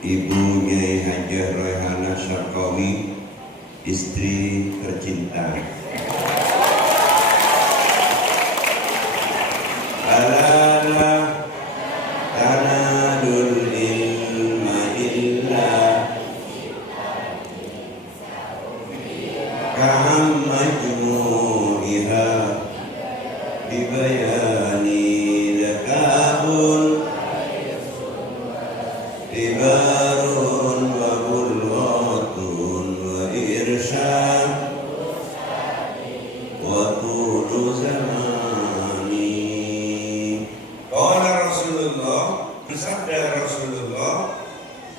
Ibu Nyai Hajah Royhana Syarkawi, istri tercinta. Alala tanadul ilma illa ka'am majmu'iha bibayani lakabun tibarun wa bulghatun wa irsyad wa tulu zamani. Qala Rasulullah, bersabda Rasulullah,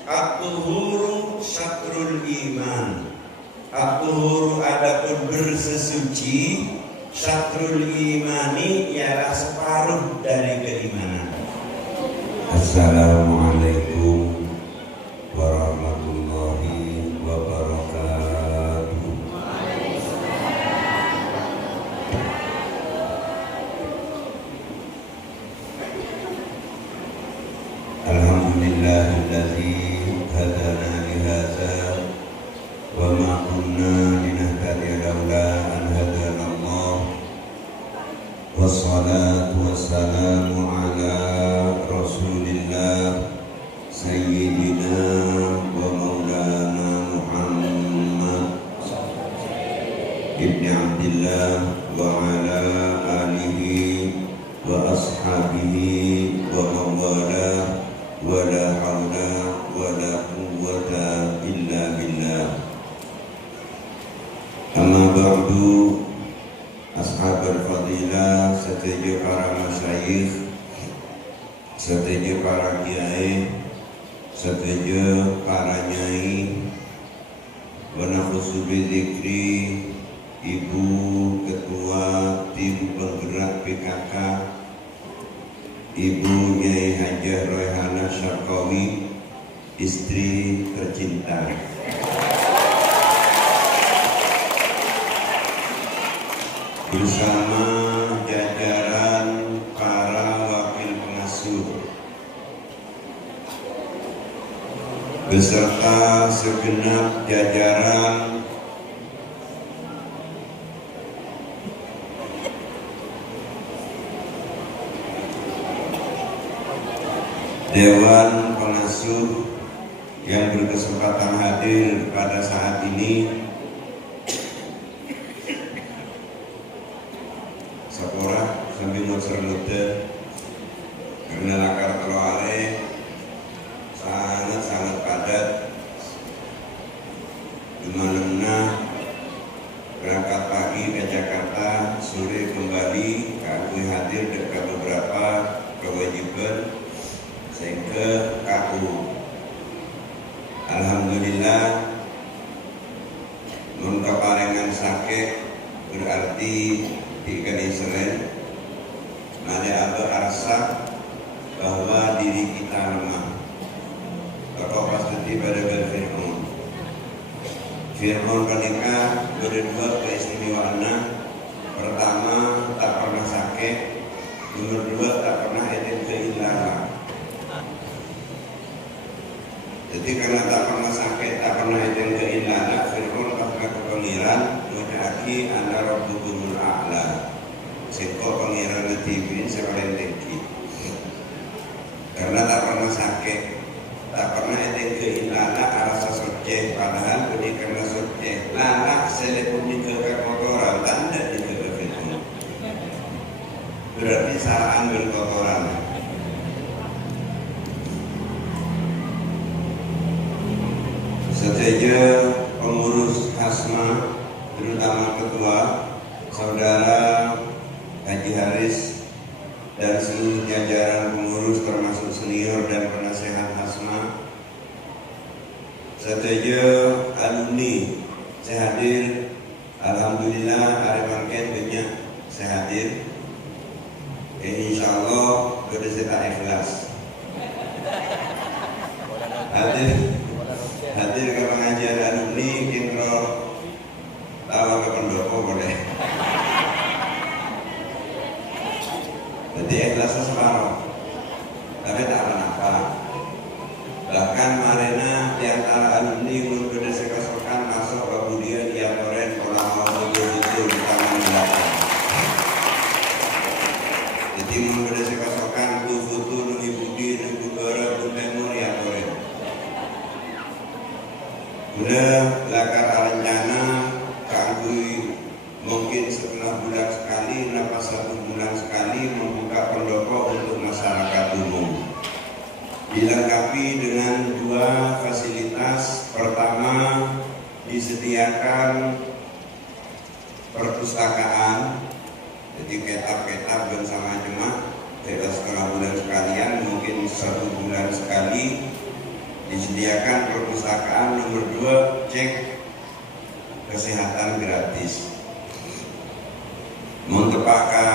at-tuhuru syatrul iman. At-tuhuru adapun bersesuci, syatrul imani ialah separuh dari keimanan. Assalamualaikum warahmatullahi wabarakatuh. Alhamdulillahilladzi hadana lihadza wa ma kunna linahtadiya laula an hadana Allah. Wassalatu wassalamu ala Rasulillah Sayyidina wa Maulana Muhammad Ibn Abdillah wa ala alihi wa ashabihi wa mawala wa la hawla wa la quwwata illa billah. Amma ba'du, ashabul fadilah, setuju para masyayikh, setuju para kiai, setuju para nyai, wa nafsu bidzikri, ibu ketua tim penggerak PKK, Ibu Nyai Hajah Royhana Syarkawi, istri tercinta. Bersama jajaran para wakil pengasuh beserta segenap jajaran Dewan Pengasuh yang berkesempatan hadir pada saat ini. Sekolah sambil muter-muter karena lakar keluare sangat padat. Dimana berangkat pagi ke Jakarta, sore kembali, kami hadir dekat beberapa kewajiban sehingga KU. Alhamdulillah, untuk parengan sakit berarti di Israel ada apa rasa bahwa diri kita lemah. Bapak pasti pada berfirman. Firman ketika berdua keistimewaannya, pertama tak pernah sakit, nomor dua tak pernah etin keilahan. Jadi karena tak pernah sakit, tak pernah etin keilahan, firman ketika kepengiran mujaki anda rabbukumul a'la. Seko pengiran TV sepaling tinggi. Karena tak pernah sakit, tak pernah etin keilahan, rasa soceh, padahal ini karena soceh. Lanak selepun di kekotoran, tanda di kekotoran. Berarti salah ambil kotoran. Setuju pengurus Hasma, terutama ketua, saudara Haji Haris dan seluruh jajaran pengurus termasuk senior dan penasehat Hasma. Setuju alumni, saya hadir. Alhamdulillah, Arifan Ken banyak saya hadir. Insya Allah berserta ikhlas. Hadir ke pengajian alumni, kinro tawa ke pendopo boleh. Jadi ikhlasnya separuh, tapi tak apa-apa. Bahkan kemarin di antara alumni memberi kesokan masuk kemudian dia toren orang mau betul di tangan belakang. Jadi memberi kesokan foto nungi budi nungi barat nungi ya toren. Udah lakar rencana kangkui mungkin setengah bulan sekali, lepas 1 bulan sekali membuka pendopo untuk masyarakat umum. Dilengkapi dengan 2 fasilitas. Pertama, disediakan perpustakaan, jadi kitab-kitab bersama jemaah tidak setengah bulan sekalian, mungkin 1 bulan sekali disediakan perpustakaan. Nomor 2, cek kesehatan gratis. Montepaka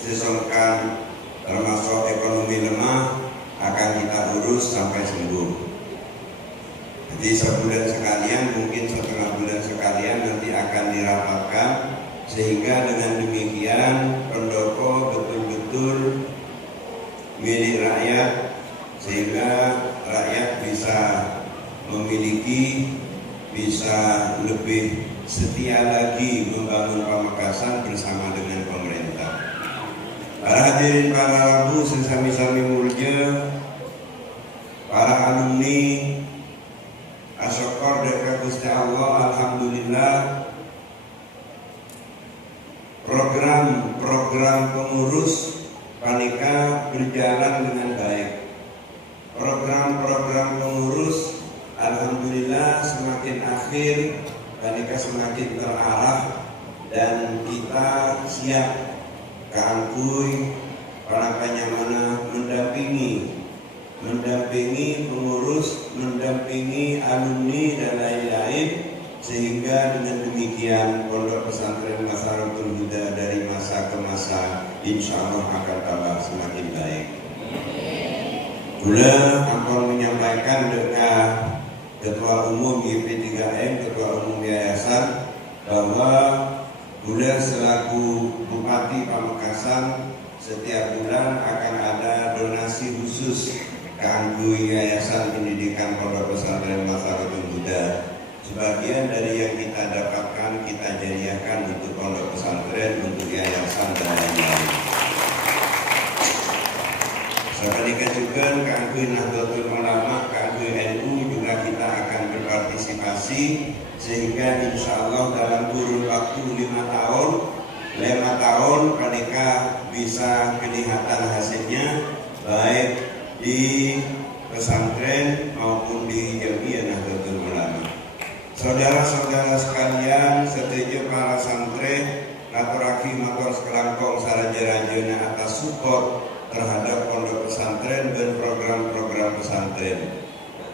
sesongkan termasuk ekonomi lemah akan kita urus sampai sembuh. Jadi sebulan sekalian, mungkin setengah bulan sekalian nanti akan dirapatkan, sehingga dengan demikian pendopo betul-betul milik rakyat, sehingga rakyat bisa memiliki, bisa lebih setia lagi membangun Pamekasan bersama dengan pemerintah. Para hadirin, para rabu sesami-sami mulja, para alumni, asyukur dekat Gusti Allah, alhamdulillah, program pengurus Panika berjalan dengan baik. Program pengurus alhamdulillah semakin akhir, Panika semakin terarah, dan kita siap keangkui para penyamana mendampingi pengurus, mendampingi alumni dan lain-lain, sehingga dengan demikian Pondok Pesantren Masaratul Huda dari masa ke masa insya Allah akan tambah semakin baik. Gula akan menyampaikan dengan Ketua Umum IP3M, Ketua Umum Yayasan, bahwa Gula selaku Bupati Pamekasan setiap bulan akan ada donasi khusus kanggo Yayasan Pendidikan Pondok Pesantren Masaratul Huda. Sebagian dari yang kita dapatkan kita jadikan untuk pondok pesantren, untuk yayasan dan lain-lain. Seketika juga kanggo Nahdlatul Ulama, kanggo NU juga kita akan berpartisipasi, sehingga insya Allah dalam kurun waktu 5 tahun mereka bisa kelihatan hasilnya baik di pesantren maupun di Jamiah Nahdlatul Ulama. Saudara-saudara sekalian, setuju para santri ngaturaki matur sekelangkong sarajana atas support terhadap pondok pesantren dan program-program pesantren.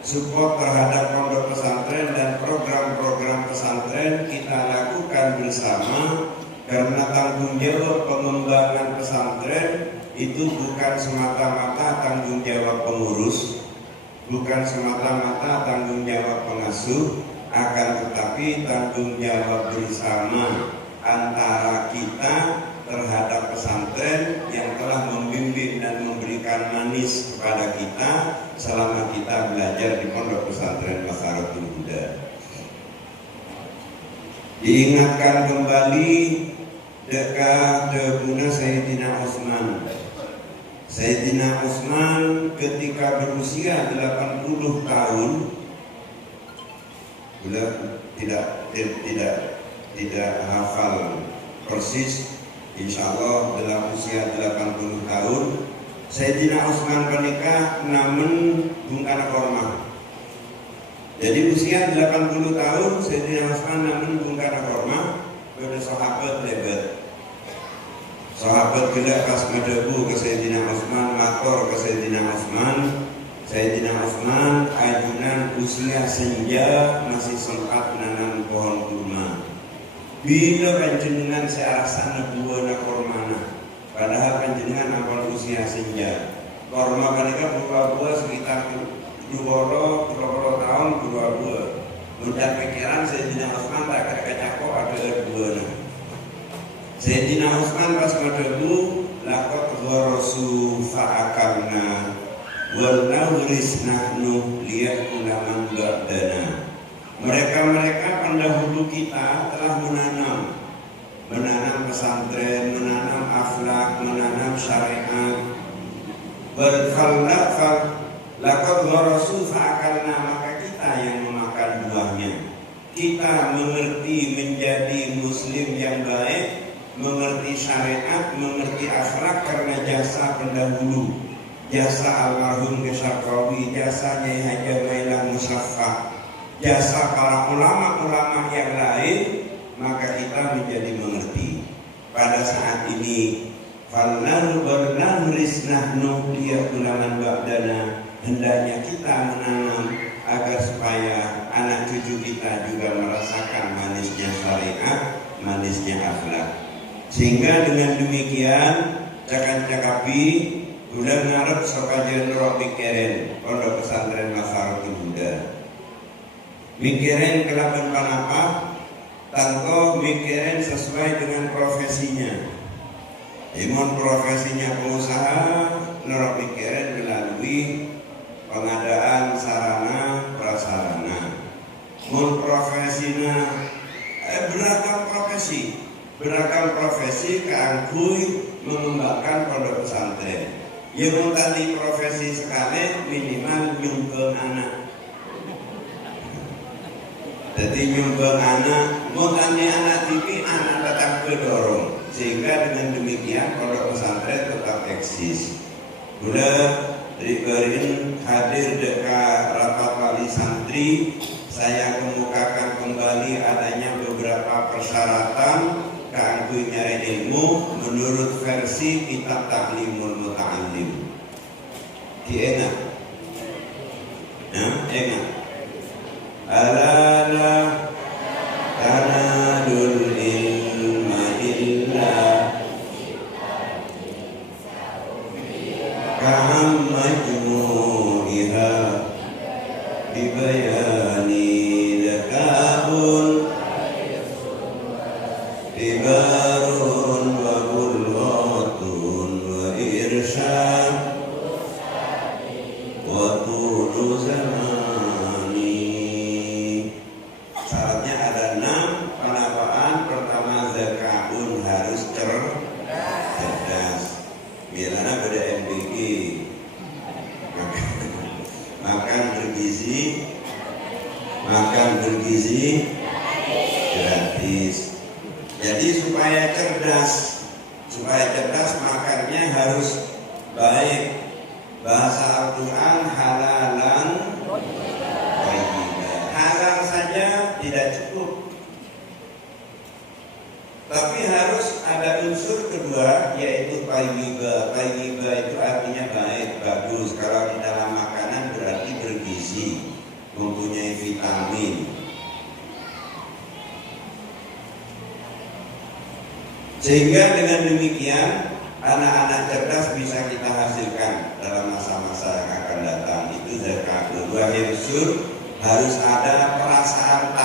Support terhadap pondok pesantren dan program-program pesantren kita lakukan bersama, karena tanggung jawab pengembangan pesantren itu bukan semata-mata tanggung jawab pengurus, bukan semata-mata tanggung jawab pengasuh, akan tetapi tanggung jawab bersama antara kita terhadap pesantren yang telah membimbing dan memberikan manis kepada kita selama kita belajar di Pondok Pesantren Masaratul Huda. Diingatkan kembali dekat debuna Sayyidina Utsman. Sayyidina Utsman ketika berusia 80 tahun, tidak hafal persis, insya Allah dalam usia 80 tahun Sayyidina Utsman menikah namun bungkana korma. Jadi usia 80 tahun Sayyidina Utsman namun bungkana korma, pada sahabat lebat. Sahabat gelap pas madebu ke Sayyidina Utsman, mator ke Sayyidina Utsman. Sayyidina Utsman ajunan usia senja masih sempat menanam pohon kurma. Bila panjenengan searasana buana kormana, padahal panjenengan ampun usia senja. Korma mereka buah-buah sekitar 20 tahun buah-buah. Mudah pikiran Sayyidina Utsman tak kecako ada buana. Sayyidina Utsman pas madebu lakot gharasu fa'akalna. wal nawris nahnu liyakula man ba'dana. Mereka pendahulu kita telah menanam pesantren, menanam akhlak, menanam syariat. Wal laqad gharasu fa'akalna, maka kita yang memakan buahnya. Kita mengerti menjadi muslim yang baik, mengerti syariat, mengerti akhlak karena jasa pendahulu, jasa almarhum Syarqawi, jasa Nyai Haja Mailah Musaffah, jasa para ulama-ulama yang lain, maka kita menjadi mengerti. Pada saat ini falnahris nahnu liyakula man ba'dana, hendaknya kita menanam agar supaya anak cucu kita juga merasakan manisnya syariat, manisnya akhlak. Sehingga dengan demikian cakapi udah ngarep sokajen roh mikirin pondok pesantren Masyarakat Buddha. Mikirin kelapan panapa, tanto mikirin sesuai dengan profesinya. Imun profesinya pengusaha, nerok mikirin melalui pengadaan sarana prasarana. Mun profesinya beragam profesi keangkui mengembangkan pondok pesantren. Yang mau tadi profesi sekali minimal nyumbang anak. Jadi nyumbang anak, mau tanya anak TV, anak tetap kedorong. Sehingga dengan demikian pondok pesantren tetap eksis. Udah diberiin hadir dekat rapat wali santri, saya kemukakan kembali adanya beberapa persyaratan keangkuh nyari ilmu menurut versi kitab Taklimul Muta'allim. Enak, enak. Alala tanadul ilma illa ka'am majmu'iha bibayani lakabun ibarun wa bulghatun wa irsyad wa tulu zamani. Syaratnya ada 6 penapaan. Pertama, zakaun harus cerdas. Bilana pada MBG makan bergizi gratis. Jadi supaya cerdas makannya harus baik. Bahasa Al-Quran halalan thayyiban. Halal saja tidak cukup, tapi harus ada unsur kedua yaitu thayyiban. Thayyiban itu artinya baik, bagus. Kalau di dalam makanan berarti bergizi, mempunyai vitamin. Sehingga dengan demikian anak-anak cerdas bisa kita hasilkan dalam masa-masa yang akan datang. Itu zakat. Kedua, hirsur, harus ada perasaan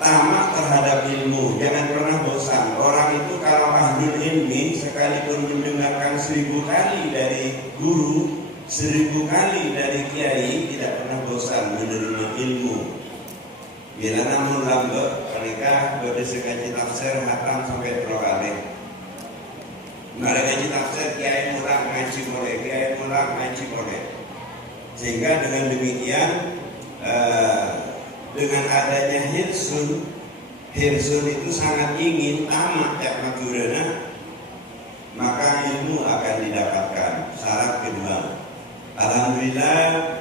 tamak terhadap ilmu. Jangan pernah bosan. Orang itu kalau ahlul ilmi, sekalipun mendengarkan 1000 kali dari guru, 1000 kali dari kiai, tidak pernah bosan menerima ilmu. Bila namun lambat mereka berdiskusi tafsir hatam sampai 3 kali. Mereka ngaji tafsir kiai murah ngaji boleh. Sehingga dengan demikian dengan adanya hirsun itu sangat ingin tamak cak magurana, maka ilmu akan didapatkan. Syarat kedua, alhamdulillah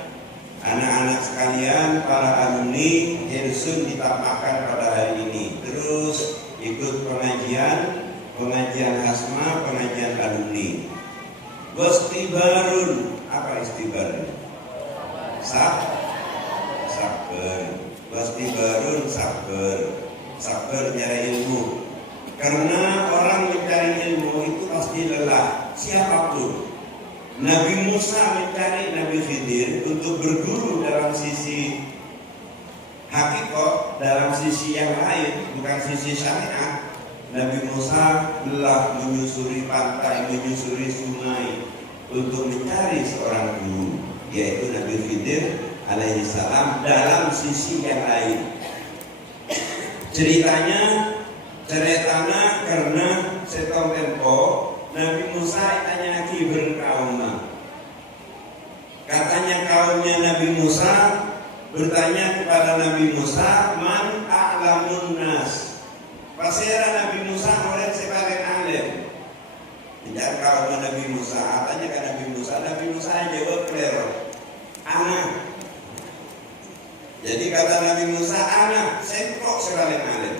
anak-anak sekalian, para alumni hirsun ditampakkan pada hari ini. Terus ikut pengajian hasma, pengajian alumni. Wastibarun, apa istibarun? Sabar. Wastibarun, sabar nyari ilmu. Karena orang mencari ilmu itu pasti lelah, siapapun. Nabi Musa mencari Nabi Khidir untuk berguru dalam sisi hakikat, dalam sisi yang lain, bukan sisi syariat. Nabi Musa lelah menyusuri pantai, menyusuri sungai, untuk mencari seorang guru, yaitu Nabi Khidir alaihissalam dalam sisi yang lain. Ceritanya karena setong tempo Nabi Musa tanya kibren kaumnya. Katanya kaumnya Nabi Musa bertanya kepada Nabi Musa, man a'lamun nas. Pasera Nabi Musa oleh sebagai alim. Tidak kaum Nabi Musa, katanya ke Nabi Musa jawab klero, anak. Jadi kata Nabi Musa, anak, saya kok sebagai alim.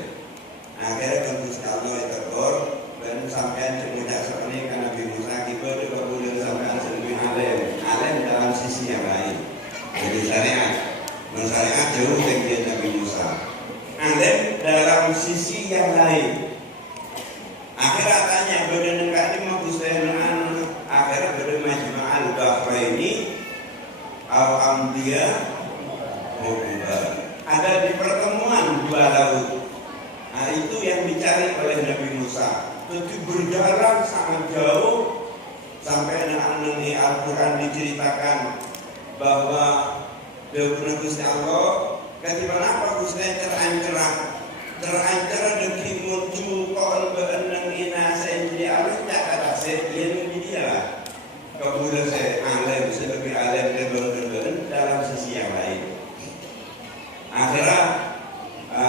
Akhirnya Gusti Allah tegur dan sampean cemudak seperti kan Nabi Musa kita juga boleh sampean lebih alim dalam sisi yang lain. Jadi syariat jauh dari Nabi Musa. Alim dalam sisi yang lain. Akhirnya tanya badan kali mau Gusti Allah akhirnya badan Majma'al Bahraini al-Amdiya ada di pertemuan dua laut. Nah itu yang dicari oleh Nabi Musa. Tentu berjalan sangat jauh sampai anak-anak Al-Quran diceritakan bahwa Dewa Gusti Allah ketika apa Gusti terancam deki muncul kon berenang ina saya jadi alim tak kata saya yang dia lah. Kemudian saya alim lebih alim dan dalam sisi yang lain. Akhirnya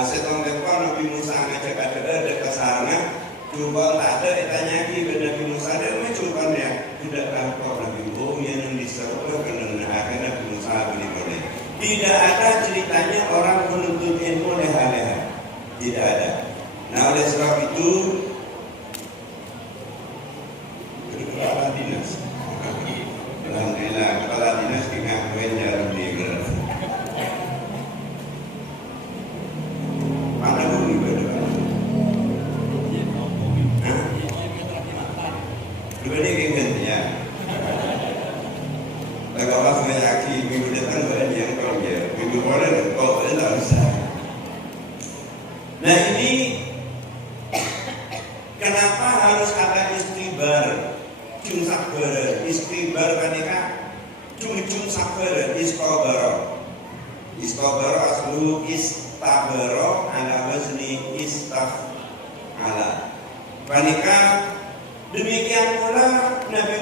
setong tempat Nabi Musa ngajak ada kesana, coba tak ada tanya lagi Nabi Musa ada coba ya tidak tahu Nabi Musa yang diseru karena akhirnya Nabi Musa boleh. Tidak ada ceritanya orang menuntut ilmu leha-leha, tidak ada. Nah oleh sebab itu kepala dinas, alhamdulillah kepala dinas ngakuin jarum di Nah ini kenapa harus ada istibar cum sabar, istibar kanika cum sabar, iskobaro aslu istabaro ala wazni istafala. Kanika demikian pula Nabi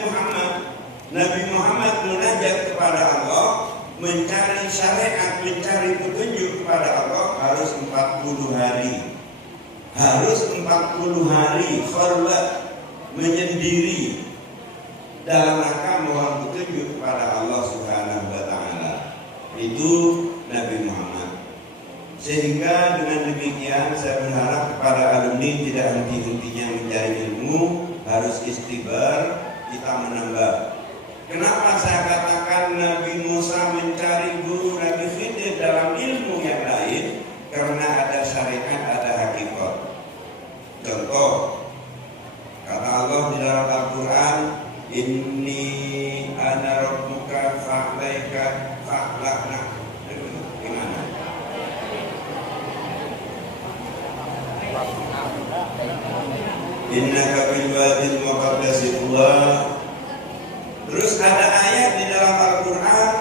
Muhammad munajat kepada Allah, mencari syariat, mencari petunjuk kepada Allah harus 40 hari. Harus 40 hari khalwat menyendiri dalam rangka mohon petunjuk kepada Allah Subhanahu wa taala. Itu Nabi Muhammad. Sehingga dengan demikian saya berharap kepada alumni tidak henti-hentinya mencari ilmu, harus istibar, kita menambah. Kenapa saya katakan Nabi Musa mencari guru Nabi Khidir dalam ilmu yang lain? Karena ada syariat, ada hakikat. Contoh, kata Allah di dalam Al-Quran, Inni ana rabbuka fa'laika fa'lakna. Gimana? Innaka bil wadil muqaddasi Allah. Terus ada ayat di dalam Al-Quran,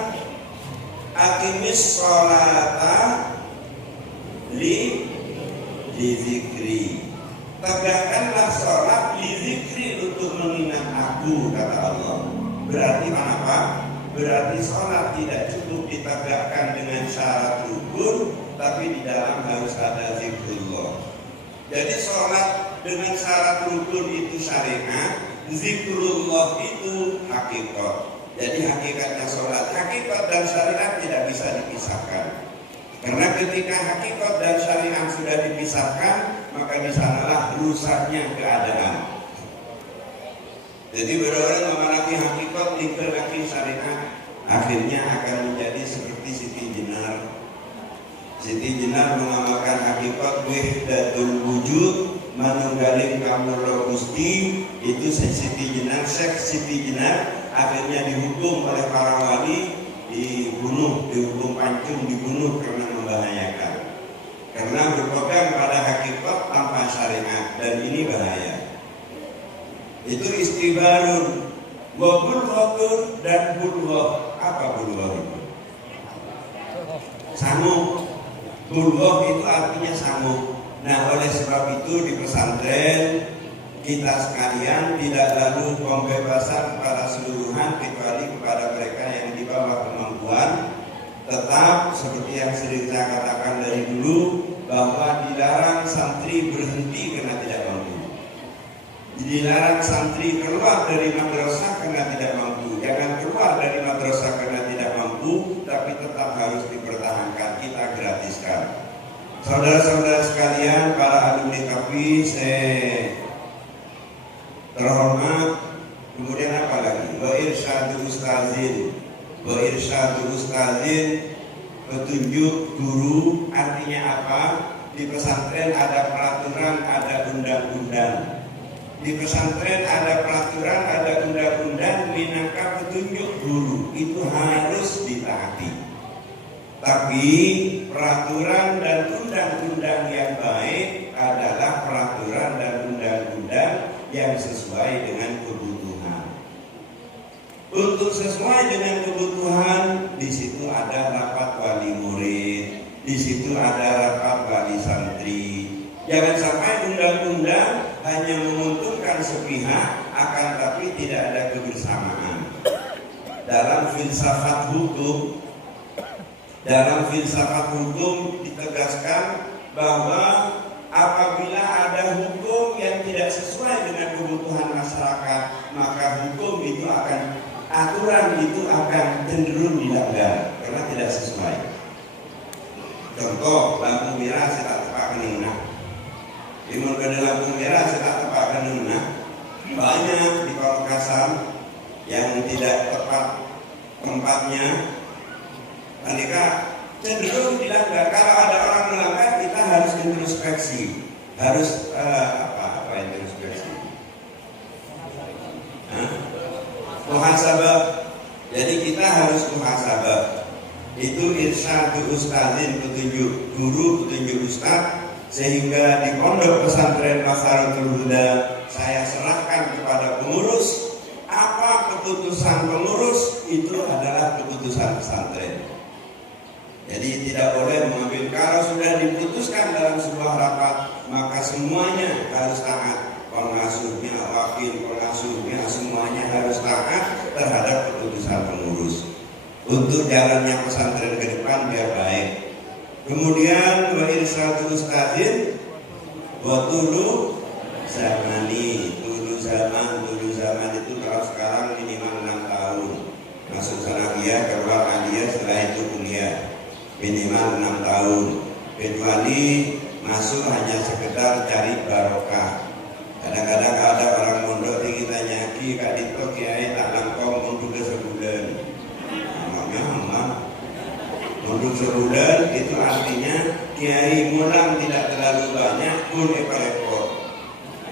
Aqimis sholata li zikri. Tegakkanlah sholat li zikri untuk mengingat aku, kata Allah. Berarti apa? Berarti sholat tidak cukup ditegakkan dengan syarat rukun, tapi di dalam harus ada zikrullah. Jadi sholat dengan syarat rukun itu syariat, zikrullah itu hakikat. Jadi hakikatnya sholat, hakikat dan syariat tidak bisa dipisahkan. Karena ketika hakikat dan syariat sudah dipisahkan, maka di sanalah rusaknya keadaan. Jadi orang memiliki hakikat, dikelaki syariat, akhirnya akan menjadi seperti Siti Jenar. Siti Jenar mengamalkan hakikat wahdatul wujud, manunggaling kamula Gusti. Itu Siti Jenar, Syekh Siti Jenar akhirnya dihukum oleh para wali, dihukum pancung, dibunuh karena membahayakan. Karena berpegang pada hakikat tanpa syariat, dan ini bahaya. Itu istibarun. Wa bulghatun dan bulghah. Apa bulghah itu? Samuk. Bulghah itu artinya samuk. Nah, oleh sebab itu di pesantren kita sekalian tidak lalu pembebasan kepada seluruhan kecuali kepada mereka yang di bawah kemampuan. Tetap seperti yang sering saya katakan dari dulu, bahwa dilarang santri berhenti karena tidak mampu. Dilarang santri keluar dari madrasah karena tidak mampu. Jangan keluar dari madrasah karena tidak mampu, tapi tetap harus dipertahankan, kita gratiskan. Saudara-saudara sekalian, para alumni KAPI, saya terhormat. Kemudian apa lagi? Wa irsyadu ustazin, petunjuk guru. Artinya apa? Di pesantren ada peraturan, ada undang-undang. Di pesantren ada peraturan, ada undang-undang, minangka petunjuk guru itu harus ditaati. Tapi peraturan dan undang-undang yang baik adalah peraturan dan undang-undang yang sesuai dengan kebutuhan. Untuk sesuai dengan kebutuhan, di situ ada rapat wali murid, di situ ada rapat wali santri. Jangan sampai undang-undang hanya menguntungkan sepihak, akan tapi tidak ada kebersamaan. Dalam filsafat hukum ditegaskan bahwa apabila ada hukum yang tidak sesuai dengan kebutuhan masyarakat, maka hukum itu aturan itu akan cenderung dilanggar karena tidak sesuai. Contoh, lampu merah saya tepat keningna. Di mulai lampu merah saya tepat keningna. Banyak di Pamekasan yang tidak tepat tempatnya. Mereka cenderung dilanggar. Kalau ada orang melanggar, kita harus introspeksi. Harus apa introspeksi? Muhasabah. Jadi kita harus muhasabah. Itu irsyadu ustazin, petunjuk guru, petunjuk ustaz. Sehingga di pondok pesantren Masaratul Huda saya serahkan kepada pengurus. Apa keputusan pengurus itu adalah keputusan pesantren. Jadi tidak boleh mengambil, kalau sudah diputuskan dalam sebuah rapat, maka semuanya harus taat. Pengasuhnya, wakil pengasuhnya, semuanya harus taat terhadap keputusan pengurus. Untuk jalannya pesantren ke depan biar baik. Kemudian wa irsyadu ustazin wa tulu zamani. Tulu zaman itu kalau sekarang minimal 6 tahun. Masuk sanawiyah, keluar aliyah, setelah itu kuliah. Minimal 6 tahun. Kecuali masuk hanya sekedar cari barokah. Kadang-kadang ada orang mondok yang kita nyaki, Kak Dito kiai tak langkong untuk sebulan. Untuk sebulan itu artinya kiai mulang tidak terlalu banyak pun repot.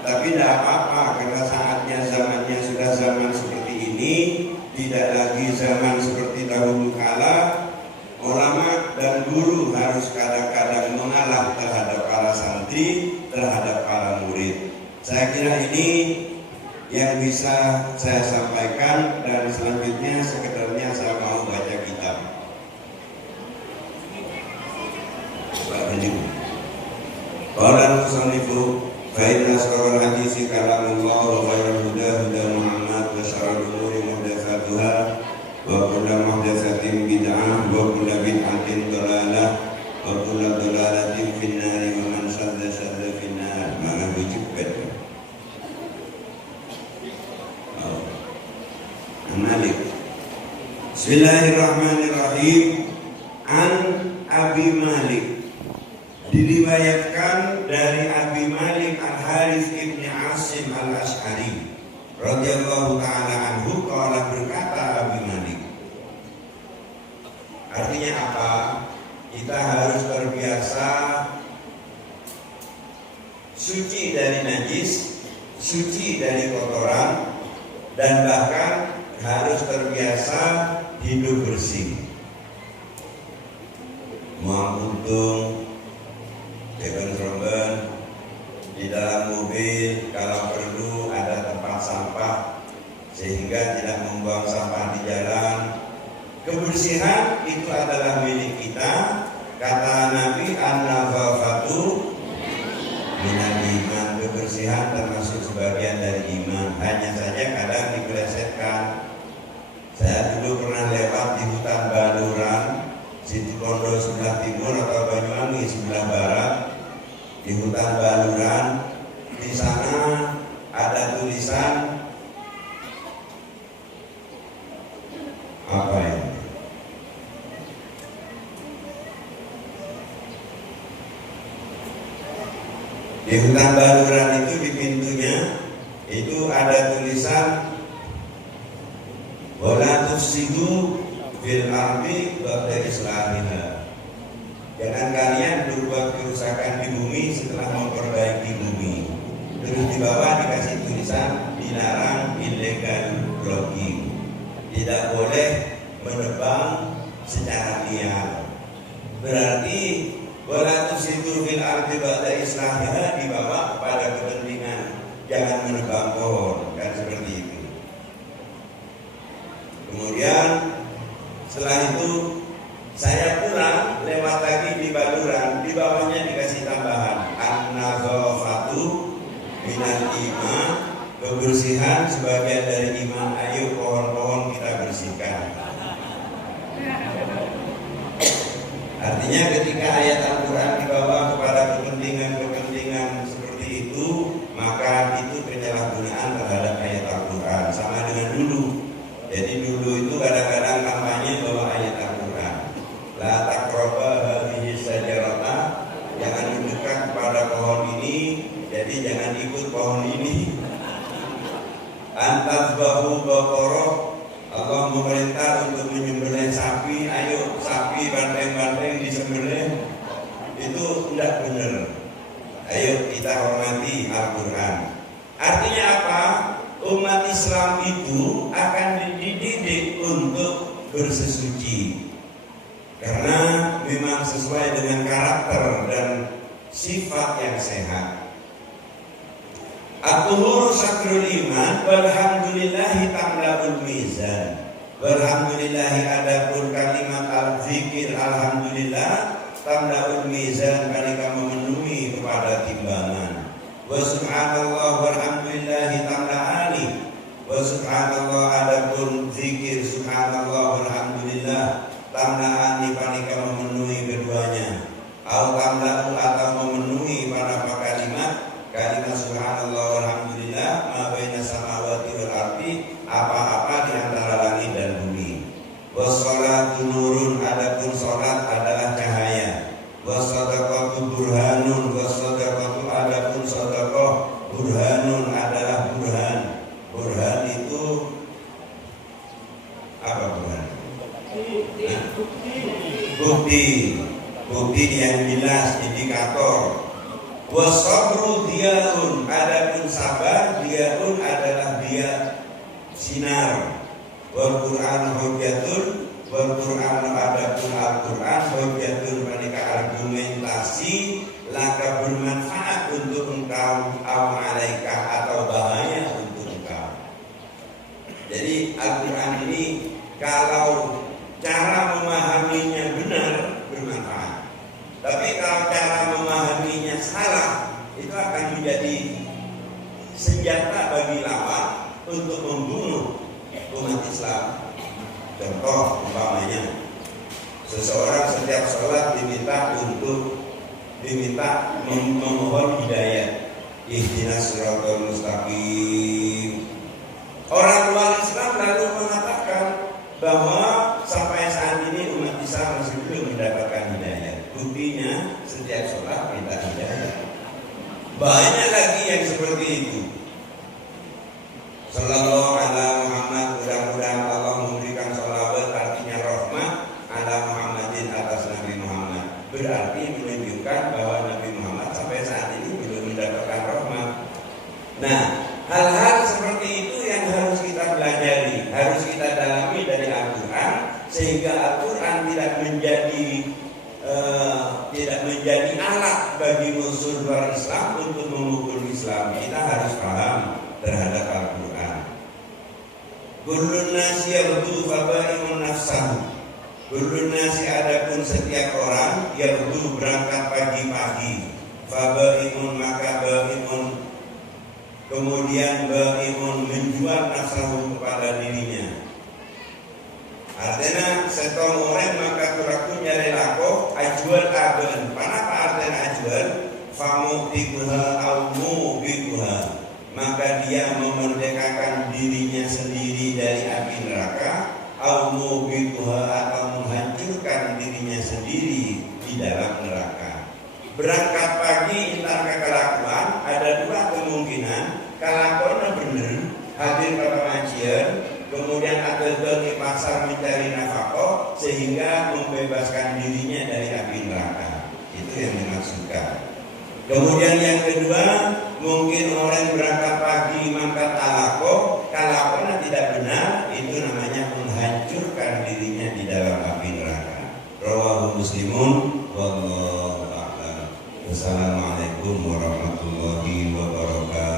Tapi tidak apa-apa karena saatnya zamannya sudah zaman seperti ini, tidak lagi zaman seperti dahulu kala. Ulama dan guru harus kadang-kadang mengalah terhadap para santri, terhadap para murid. Saya kira ini yang bisa saya sampaikan, dan selanjutnya sekedarnya saya mau baca kitab. Qala al-musannifu fa inna asrarul hadisi kalamullah wa khairul huda huda Muhammad wa syarrul umuri muhdatsatuha wa kullu muhdatsatin bid'ah wa kullu bid'atin dhalalah wa kullu dhalalatin finnar wa man sadda finnar. Mana cepet. Malik. Bismillahirrahmanirrahim. An Abi Malik. Diriwayatkan dari Abi Malik Al-Harits ibn Asim Al-Ash'ari radhiyallahu ta'ala anhu, qala, berkata Abi Malik. Artinya apa? Kita harus terbiasa suci dari najis, suci dari kotoran, dan bahkan harus terbiasa hidup bersih. Muang untung dengan seremban di dalam mobil, kalau perlu ada tempat sampah sehingga tidak kebersihan itu adalah milik kita. Kata Nabi, an-nadzafatu minal iman. Kebersihan termasuk sebagian dari iman. Hanya saja kadang dipelesetkan. Saya dulu pernah lewat di hutan Baluran, Situbondo sebelah timur atau Banyuwangi sebelah barat. Di hutan Baluran, di sana ada tulisan apa ini? Di hutan Baluran itu di pintunya itu ada tulisan wala tufsidu fil ardi ba'da islahiha. Jangan kalian berbuat kerusakan di bumi setelah memperbaiki bumi. Terus di bawah dikasih tulisan dilarang illegal logging. Tidak boleh menebang secara liar. Berarti wala tufsidu fil ardi ba'da islahiha dibawa pada kepentingan jangan menebang pohon, kan seperti itu. Kemudian setelah itu saya pulang lewat lagi di Baluran, di bawahnya dikasih tambahan an-nadzafatu minal iman. Kebersihan sebagian dari iman. Ayo pohon-pohon kita bersihkan. Artinya ketika ayat Al-Quran dibawa kepada kepentingan seperti itu, maka itu penyalahgunaan terhadap ayat Al-Quran. Sama dengan dulu. Jadi dulu itu kadang-kadang kampanye bawa ayat Al-Quran. La taqraba hadhihi syajarata, jangan mendekat kepada pohon ini, jadi jangan ikut pohon ini. Antazbahu baqarah, Allah memerintah untuk menyembelih sapi. Ayo sapi banteng-banteng disembelih. Itu tidak benar. Ayo kita hormati Al-Quran. Artinya apa? Umat Islam itu akan dididik untuk bersesuci karena memang sesuai dengan karakter dan sifat yang sehat. At-tuhur syakrul iman, walhamdulillahi tamla'ul mizan. Walhamdulillahi adapun kalimat al-zikir alhamdulillah tamla'ul mizan, ketika memenuhi kepada timbangan. Wa subhanallah walhamdulillahi tamla'ani. Wa subhanallah adapun zikir subhanallah walhamdulillah tamla'ani, ketika memenuhi keduanya. Au tamla'u atau memenuhi pada kalimat subhanallah walhamdulillah ma baina samawati wal ardi, apa-apa di antara langit dan bumi. Wassalatu nurun, adapun salat adalah cahaya. Wassadaqatu burhanun, wassadaqatu adapun sedekah burhanun adalah burhan. Burhan itu apa burhan? Bukti yang jelas, indikator. Wasabru diyaun, adapun sabar diyaun adalah dia sinar. Wal Quran hujjatun, wal Quran adapun Al-Quran hujjatun, mereka argumentasi laka bermanfaat untuk engkau, au alaika atau bahaya untuk engkau. Jadi Al-Quran ini kalau cara memahaminya benar bermanfaat. Tapi kalau cara memahaminya salah, itu akan menjadi senjata bagi lawan untuk membunuh umat Islam. Contoh umpamanya, seseorang setiap sholat diminta memohon hidayah. Ihdinas siratal mustaqim. Orang luar Islam lalu mengatakan bahwa sampai saat ini umat Islam masih belum mendapatkan hidayah. Buktinya setiap sholat minta hidayah. Banyak lagi yang seperti itu. Sallallahu ala Muhammad, mudah-mudahan Allah memberikan sholawat artinya rahmat ala Muhammadin, atas Nabi Muhammad. Berarti menunjukkan bahwa Nabi Muhammad sampai saat ini belum mendapatkan rahmat. Nah, hal-hal seperti itu yang harus kita pelajari, harus kita dalami dari Al-Quran, sehingga Al-Quran tidak menjadi alat bagi musuh luar Islam untuk memukul Islam. Kita harus paham terhadap Al-Quran. Kullun nasi yaghdu fabai'un nafsahu. Kullu nasi adapun setiap orang yaitu berangkat pagi-pagi. Fabaimun maka baimun kemudian baimun menjual nafsahu kepada dirinya. Artinya setong orang maka kuraku nyari lako ajual aben. Panapa artinya ajual? Famutikuha aumu bikuha. Maka dia memerdekakan dirinya sendiri dari api neraka. Aumu bikuha atau menghancurkan dirinya sendiri di dalam neraka. Berangkat pagi entar ke kelakuan ada dua kemungkinan. Kelakuannya benar hadir ke pengajian, kemudian ada di pasar mencari nafkah sehingga membebaskan dirinya dari api neraka. Itu yang dimaksudkan. Kemudian yang kedua, mungkin orang berangkat pagi mangkat talako, kalaupun tidak benar, itu namanya menghancurkan dirinya di dalam api neraka. Rawahu Muslimun, wallahu a'lam. Wassalamualaikum warahmatullahi wabarakatuh.